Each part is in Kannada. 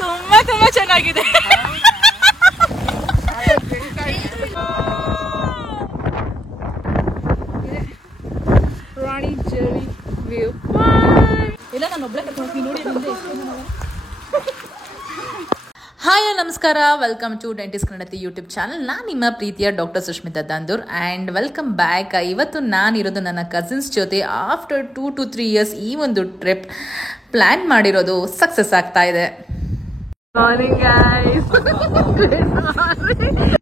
ತುಂಬಾ ತುಂಬಾ ಚೆನ್ನಾಗಿದೆ. ರಾಣಿ ಜರಿ ವ್ಯೂ ಇಲ್ಲ, ನಾನು ಒಬ್ಳೆ ಕರ್ಕೊಂಡು ನೋಡಿ. ಹಾಯ್ ನಮಸ್ಕಾರ, welcome to dentist Kannadati YouTube channel. ನಾನು ನಿಮ್ಮ ಪ್ರೀತಿಯ doctor Sushmita Dandur and welcome back. ಇವತ್ತು ನಾನಿರೋದು ನನ್ನ ಕಸಿನ್ಸ್ ಜೊತೆ. ಆಫ್ಟರ್ 2 to 3 years ಈ ಒಂದು ಟ್ರಿಪ್ ಪ್ಲ್ಯಾನ್ ಮಾಡಿರೋದು ಸಕ್ಸಸ್ ಆಗ್ತಾ ಇದೆ.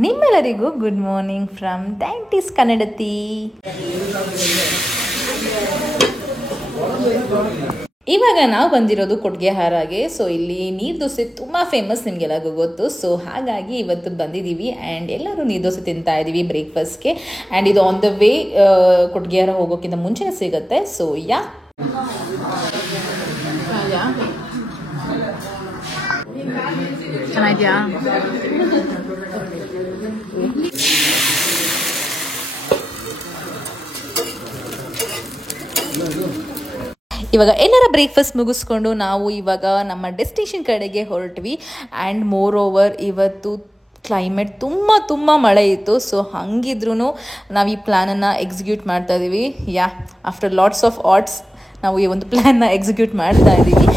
ನಿಮ್ಮೆಲ್ಲರಿಗೂ ಗುಡ್ ಮಾರ್ನಿಂಗ್ ಫ್ರಮ್ ಡೆಂಟಿಸ್ಟ್ ಕನ್ನಡತಿ. ಇವಾಗ ನಾವು ಬಂದಿರೋದು ಕೊಟ್ಗೆಹಾರಾಗೆ. ಸೊ ಇಲ್ಲಿ ನೀರು ದೋಸೆ ತುಂಬ ಫೇಮಸ್, ನಿಮಗೆಲ್ಲರಿಗೂ ಗೊತ್ತು. ಸೊ ಹಾಗಾಗಿ ಇವತ್ತು ಬಂದಿದ್ದೀವಿ ಆ್ಯಂಡ್ ಎಲ್ಲರೂ ನೀರು ದೋಸೆ ತಿಂತಾ ಇದ್ದೀವಿ ಬ್ರೇಕ್ಫಾಸ್ಟ್ಗೆ. ಆ್ಯಂಡ್ ಇದು ಆನ್ ದ ವೇ ಕೊಟ್ಗೆಹಾರ ಹೋಗೋಕ್ಕಿಂತ ಮುಂಚೆನೇ ಸಿಗುತ್ತೆ. ಸೊ ಚೆನ್ನಾಗಿದೆಯಾ? ಇವಾಗ ಎಲ್ಲರ ಬ್ರೇಕ್ಫಾಸ್ಟ್ ಮುಗಿಸ್ಕೊಂಡು ನಾವು ಇವಾಗ ನಮ್ಮ ಡೆಸ್ಟಿನೇಷನ್ ಕಡೆಗೆ ಹೊರಟ್ವಿ. ಆ್ಯಂಡ್ ಮೋರ್ ಓವರ್ ಇವತ್ತು ಕ್ಲೈಮೇಟ್ ತುಂಬ ಮಳೆ ಇತ್ತು. ಸೊ ಹಂಗಿದ್ರೂ ನಾವು ಈ ಪ್ಲ್ಯಾನನ್ನು ಎಕ್ಸಿಕ್ಯೂಟ್ ಮಾಡ್ತಾ ಇದ್ದೀವಿ. ಆಫ್ಟರ್ ಲಾಟ್ಸ್ ಆಫ್ ಆರ್ಟ್ಸ್ ನಾವು ಈ ಒಂದು ಪ್ಲ್ಯಾನ್ನ ಎಕ್ಸಿಕ್ಯೂಟ್ ಮಾಡ್ತಾ ಇದ್ದೀವಿ.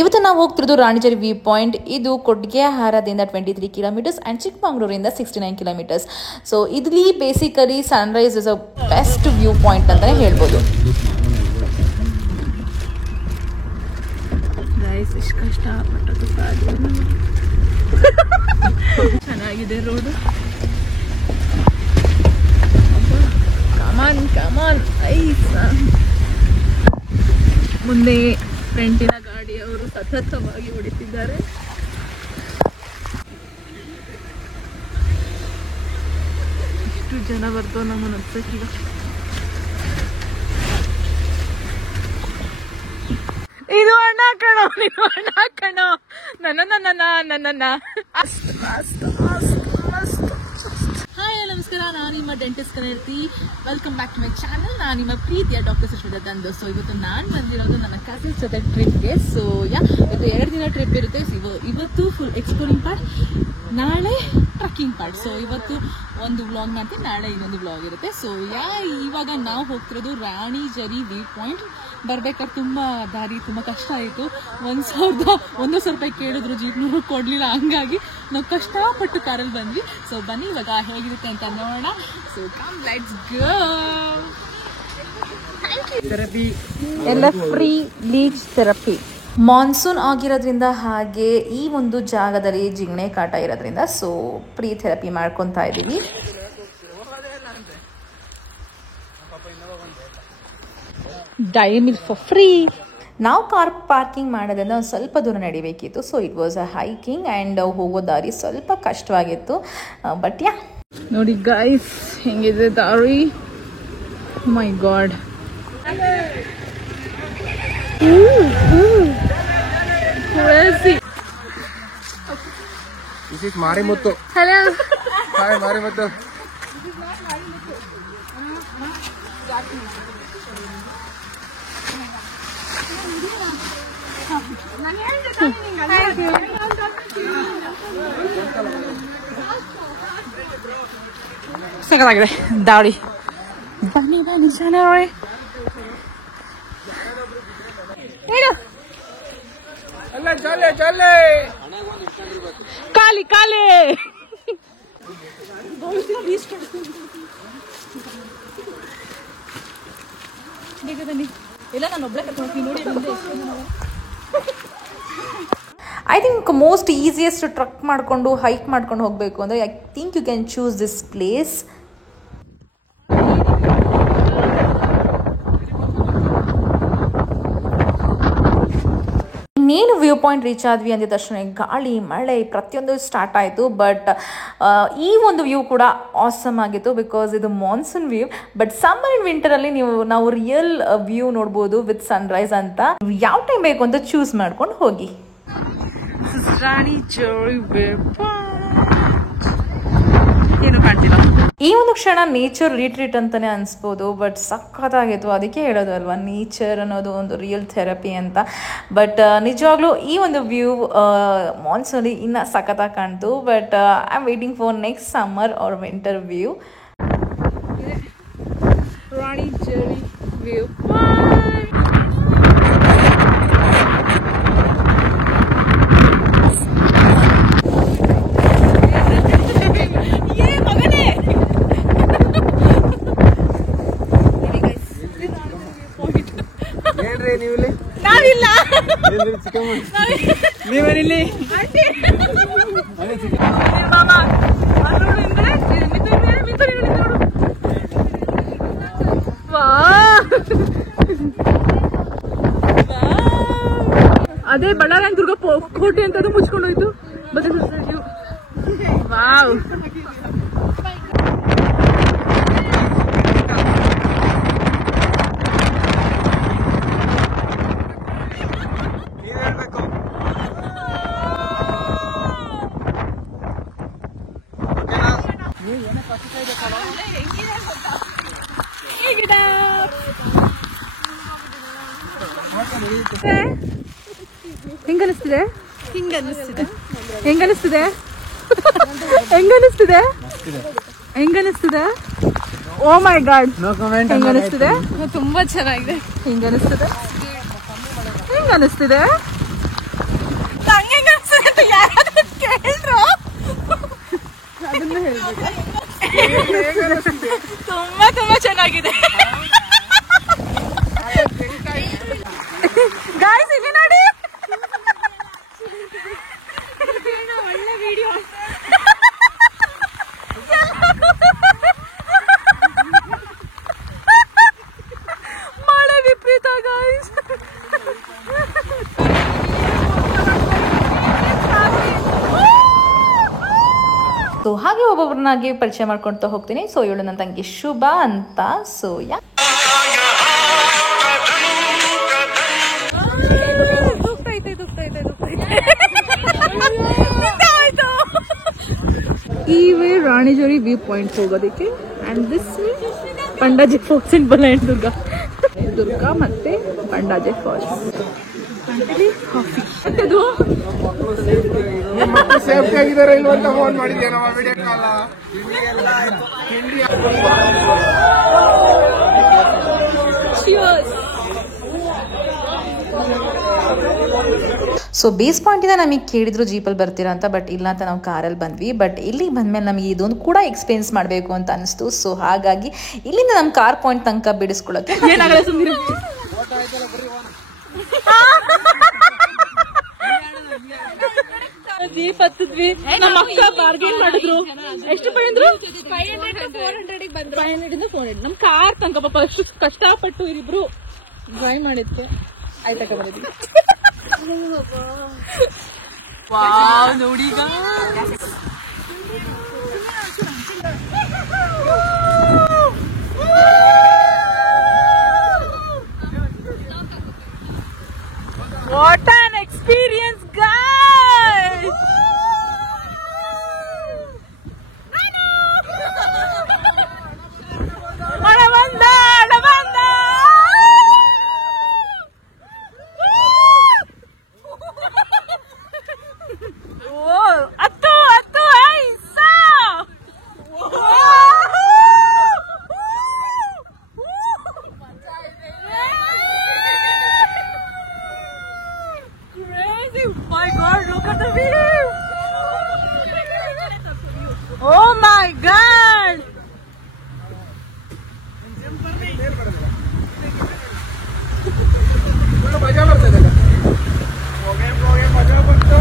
ಇವತ್ತು ನಾವು ಹೋಗ್ತಿರೋದು ರಾಣಿಜರಿ ವ್ಯೂ ಪಾಯಿಂಟ್. ಇದು ಕೊಟ್ಗೆಹಾರದಿಂದ 23 kilometers ಆ್ಯಂಡ್ ಚಿಕ್ಕಮಗಳೂರಿಂದ 69 kilometers. ಸೊ ಇಲ್ಲಿ basically Sunrise is a best view point ಅಂತಲೇ ಹೇಳ್ಬೋದು. ಕಷ್ಟಪಟ್ಟದ್ದು ಚೆನ್ನಾಗಿದೆ ರೋಡು. ಕಮಾನ್ ಮುಂದೆ ಫ್ರಂಟಿನ ಗಾಡಿಯವರು ಸತತವಾಗಿ ಹೊಡಿತಿದ್ದಾರೆ. ಎಷ್ಟು ಜನ ಬರ್ತಾವ ನಮ್ಮನ್ನು ಹತ್ತಕ್ಕಿಲ್ಲ. ಇದು ಅಣ್ಣ ಕಣೋ ನನ್ನ ಹಾಯ್ ನಮಸ್ಕಾರ, ನಾನು ನಿಮ್ಮ ಡೆಂಟಿಸ್ಟ್ ಕನ್ನಡತಿ. Welcome back to my channel. ನಾನು ನಿಮ್ಮ ಪ್ರೀತಿಯ ಡಾಕ್ಟರ್ ಸುಷ್ಮಿತಾ ದಂದೂರ್. ಸೊ ಇವತ್ತು ನಾನು ಬಂದಿರೋದು ನನ್ನ ಕಸಿನ್ಸ್ ಜೊತೆ ಟ್ರಿಪ್ಗೆ. ಸೊ ಇವತ್ತು 2 ದಿನ ಟ್ರಿಪ್ ಇರುತ್ತೆ. ಇವತ್ತು ಫುಲ್ ಎಕ್ಸ್ಪ್ಲೋರಿಂಗ್ ಪಾರ್ಟ್, ನಾಳೆ ಟ್ರಕ್ಕಿಂಗ್ ಪಾರ್ಟ್. ಸೊ ಇವತ್ತು ಒಂದು ವ್ಲಾಗ್ ಮಾಡ್ತೀನಿ, ನಾಳೆ ಇನ್ನೊಂದು ವ್ಲಾಗ್ ಇರುತ್ತೆ. ಸೊ ಇವಾಗ ನಾವು ಹೋಗ್ತಿರೋದು ರಾಣಿಜರಿ ವ್ಯೂ ಪಾಯಿಂಟ್. ಬರ್ಬೇಕಾದ್ರೆ ದಾರಿ ತುಂಬ ಕಷ್ಟ ಆಯಿತು. 1,000 ರೂಪಾಯಿ ಕೇಳಿದ್ರು, ಜೀಪ್ನವರು ಕೊಡಲಿಲ್ಲ. ಹಂಗಾಗಿ ನಾವು ಕಷ್ಟಪಟ್ಟು ಕಾರಲ್ಲಿ ಬಂದ್ವಿ. ಸೊ ಬನ್ನಿ ಇವಾಗ ಹೇಗಿರುತ್ತೆ ಅಂತ ನೋಡೋಣ. So come let's go. ಎಲ್ಲ ಫ್ರೀ ಬ್ಲೀಚ್ ಥೆರಪಿ. ಮಾನ್ಸೂನ್ ಆಗಿರೋದ್ರಿಂದ ಹಾಗೆ ಈ ಒಂದು ಜಾಗದಲ್ಲಿ ಜಿಂಗಣೆ ಕಾಟ ಇರೋದ್ರಿಂದ ಸೊ ಫ್ರೀ ಥೆರಪಿ ಮಾಡ್ಕೊತಾ ಇದ್ದೀವಿ. ಡೈಮಿಲ್ ಫಾರ್ ಫ್ರೀ. ನಾವು ಕಾರ್ ಪಾರ್ಕಿಂಗ್ ಮಾಡೋದ್ರಿಂದ ಒಂದು ಸ್ವಲ್ಪ ದೂರ ನಡಿಬೇಕಿತ್ತು. So it was a hiking and ಹೋಗೋ ದಾರಿ ಸ್ವಲ್ಪ ಕಷ್ಟವಾಗಿತ್ತು. ಬಟ್ ನೋಡಿ ಗೈಸ್ ಹೆಂಗಿದೆ ದಾರಿ. My god, This is Marimuthu. Hello. Hi Marimuthu. ಸಕ್ಕತ್ತಾಗಿದೆ ದಾರಿ. ಬನ್ನಿ ಜನರೇ, ಖಾಲಿ ಇಲ್ಲ, ನಾನು ಒಬ್ಳೆ ಕರ್ಕೊಂಡು ನೋಡಿ. I think most easiest trek ಮಾಡಿಕೊಂಡು ಹೈಕ್ ಮಾಡ್ಕೊಂಡು ಹೋಗಬೇಕು ಅಂದರೆ I think you can choose this place. ಇನ್ನೇನು ವ್ಯೂ ಪಾಯಿಂಟ್ ರೀಚ್ ಆದ್ವಿ ಅಂದಿದ ತಕ್ಷಣ ಗಾಳಿ ಮಳೆ ಪ್ರತಿಯೊಂದು ಸ್ಟಾರ್ಟ್ ಆಯಿತು. ಬಟ್ ಈ ಒಂದು ವ್ಯೂ ಕೂಡ ಆಸಮ್ ಆಗಿತ್ತು ಬಿಕಾಸ್ ಇದು monsoon view. But summer and ವಿಂಟರಲ್ಲಿ ನಾವು ರಿಯಲ್ ವ್ಯೂ ನೋಡ್ಬೋದು ವಿತ್ ಸನ್ರೈಸ್ ಅಂತ. ಯಾವ ಟೈಮ್ ಬೇಕು ಅಂತ ಚೂಸ್ ಮಾಡ್ಕೊಂಡು ಹೋಗಿ. ರಾಣಿಜರಿ ವ್ಯೂ ಪಾಯಿಂಟ್ ಏನು ಕಾಣ್ತಿಲ್ಲ. ಈ ಒಂದು ಕ್ಷಣ ನೇಚರ್ ರೀಟ್ರೀಟ್ ಅಂತಾನೆ ಅನ್ಸ್ಬೋದು, ಬಟ್ ಸಖತ್ತಾಗಿತ್ತು. ಅದಕ್ಕೆ ಹೇಳೋದು ಅಲ್ವಾ, ನೇಚರ್ ಅನ್ನೋದು ಒಂದು ರಿಯಲ್ ಥೆರಪಿ ಅಂತ. ಬಟ್ ನಿಜವಾಗ್ಲೂ ಈ ಒಂದು ವ್ಯೂ ಮಾನ್ಸೂನಲ್ಲಿ ಇನ್ನೂ ಸಖತ್ತಾಗಿ ಕಾಣ್ತು. But I am waiting for next summer or winter view. Rani Jhari view. ನಾವಿಲ್ಲ ನೀವಲ್ಲಿ ಅದೇ ಬಳ್ಳಾರಿ ದುರ್ಗ ಕೋಟೆ ಅಂತ ಅದು ಮುಚ್ಕೊಂಡೋಯ್ತು. ವಾವ್, ಹೆಂಗನಿಸ್ತಿದೆ? ಹೆಂಗನಿಸ್ತಿದೆ? ಓ ಮೈ ಗಾಡ್, ಹೆಂಗನಿಸ್ತಿದೆ? ತುಂಬಾ ಚೆನ್ನಾಗಿದೆ. ಹೆಂಗನಿಸ್ತಿದೆ? ಕೇಳ್ರು ಅದನ್ನ ತುಂಬಾ ತುಂಬಾ ಚೆನ್ನಾಗಿದೆ. ಗಾಯ್ಸ್ ಇಲ್ಲಿ ನೋಡಿ, ಒಳ್ಳೆ ವಿಡಿಯೋ. ಮಳೆ ವಿಪರೀತ ಗಾಯ್ಸ್. ಸೊ ಹಾಗೆ ಒಬ್ಬೊಬ್ಬರನ್ನಾಗಿ ಪರಿಚಯ ಮಾಡ್ಕೊಳ್ತಾ ಹೋಗ್ತೀನಿ. ಸೊ ಇವಳು ನನ್ನ ತಂಗಿ ಶುಭ ಅಂತ. ಸೊ ಈ ವೇ ರಾಣಿಜೋರಿ ವ್ಯೂ ಪಾಯಿಂಟ್ ಹೋಗೋದಕ್ಕೆ, and this way ಪಂಡಾಜೆ falls in Ballari ದುರ್ಗ ಮತ್ತೆ ಪಂಡಾಜೆ ಫಾಲ್ಸ್. ಸೇಫ್ಟಿ ಆಗಿದ್ದಾರೆ ಇಲ್ವಂತ ಫೋನ್ ಮಾಡಿದ್ಯಾ ನಮ್ಮ ವಿಡಿಯೋ ಕಾಲ. ಸೊ ಬೇಸ್ ಪಾಯಿಂಟಿಂದ ನಮಗೆ ಕೇಳಿದ್ರು ಜೀಪಲ್ಲಿ ಬರ್ತೀರಾ ಅಂತ, ಬಟ್ ಇಲ್ಲ ಅಂತ ನಾವು ಕಾರಲ್ಲಿ ಬಂದ್ವಿ. ಬಟ್ ಇಲ್ಲಿಗೆ ಬಂದ್ಮೇಲೆ ನಮಗೆ ಇದೊಂದು ಕೂಡ ಎಕ್ಸ್ಪೀರಿಯನ್ಸ್ ಮಾಡಬೇಕು ಅಂತ ಅನಿಸ್ತು. ಸೊ ಹಾಗಾಗಿ ಇಲ್ಲಿಂದ ನಮ್ಮ ಕಾರ್ ಪಾಯಿಂಟ್ ತನಕ ಬಿಡಿಸ್ಕೊಳ್ಳೋಕೆ ಜೀಪ್ ಹತ್ತಿದ್ವಿ. ನಮ್ಮ ಅಕ್ಕ ಬಾರ್ಗೇನ್ ಮಾಡಿದ್ರು. ಎಷ್ಟು ಬಂದ್ರು? 500 to 400 ಬಂದ್ರು. 500 ಇಂದ 400 ನಮ್ ಕಾರ್ ತನಕ ಪಾಪ ಅಷ್ಟು ಕಷ್ಟಪಟ್ಟು ಇರಿಬ್ರು ಡ್ರೈವ್ ಮಾಡಿದ್ಕೆ ಆಯ್ತಾ ಬಂದಿದ್ವಿ. ವಾವ್, ನೋಡಿ ಈಗ what an experience guys. My God, look at the view! Oh my God! ಮಜಾ ಬರ್ತದೆ. ಮಜಾ ಬಂತು.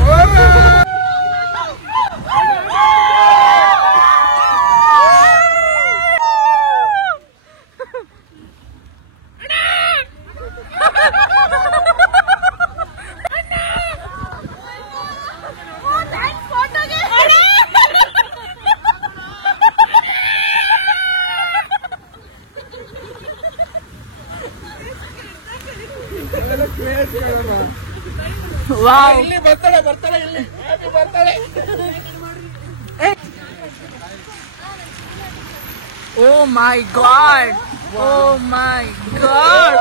Wow! ಬರ್ತಾಳೆ ಇಲ್ಲಿ. Oh my god! Oh my god!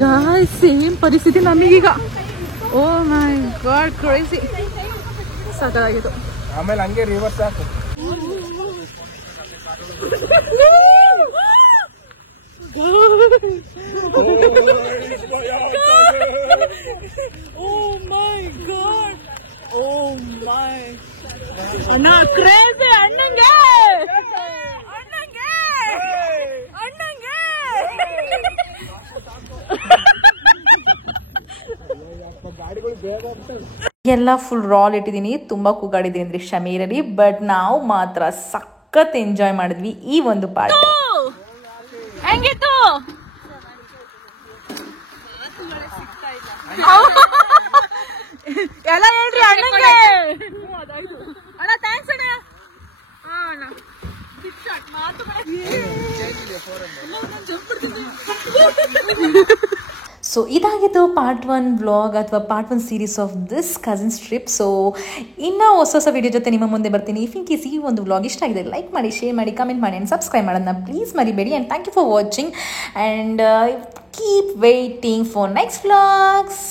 Guys, same ಪರಿಸ್ಥಿತಿ ನಮಗೀಗ. ಓ ಮೈ ಗಾಡ್, ಕ್ರೇಜಿ. ಸಾಕಾಗಿತ್ತು. ಆಮೇಲೆ ಹಂಗೆ ರಿವರ್ಸ್ ಹಾಕು. ಅಣ್ಣ ಕ್ರೇಜಿ, ಅಣ್ಣಂಗೆ ಗಾಡಿಗಳು ಬೇಗ ಹೋಗ್ತವೆ. ಎಲ್ಲ ಫುಲ್ ರಾಲ್ ಇಟ್ಟಿದ್ದೀನಿ, ತುಂಬ ಕೂಗಾಡಿದ್ದೀನಿ ಅಂದರೆ ಕ್ಷಮೆ. ಬಟ್ ನಾವು ಮಾತ್ರ ಸಖತ್ ಎಂಜಾಯ್ ಮಾಡಿದ್ವಿ ಈ ಒಂದು ಪಾರ್ಟ್. ಹೆಂಗಿತ್ತು? ಎಲ್ಲ ಹೇಳ್ರಿ ಅಣ್ಣಂಗೆ. ಅಣ್ಣ ಥ್ಯಾಂಕ್ಸ್ ಅಣ್ಣ. ಸೊ ಇದಾಗಿತ್ತು ಪಾರ್ಟ್ 1 ವ್ಲಾಗ್ ಅಥವಾ part 1 series of this cousins trip. So ಇನ್ನೂ ಹೊಸ ವಿಡಿಯೋ ಜೊತೆ ನಿಮ್ಮ ಮುಂದೆ ಬರ್ತೀನಿ. ಇಫ್ ಇನ್ ಕೇಸ್ ಈ ಒಂದು ವ್ಲಾಗ್ ಇಷ್ಟ ಆಗಿದೆ, ಲೈಕ್ ಮಾಡಿ, ಶೇರ್ ಮಾಡಿ, ಕಮೆಂಟ್ ಮಾಡಿ ಆ್ಯಂಡ್ ಸಬ್ಸ್ಕ್ರೈಬ್ ಮಾಡೋದನ್ನ ಪ್ಲೀಸ್ ಮರಿಬೇಡಿ. And thank you for watching and keep waiting for next vlogs.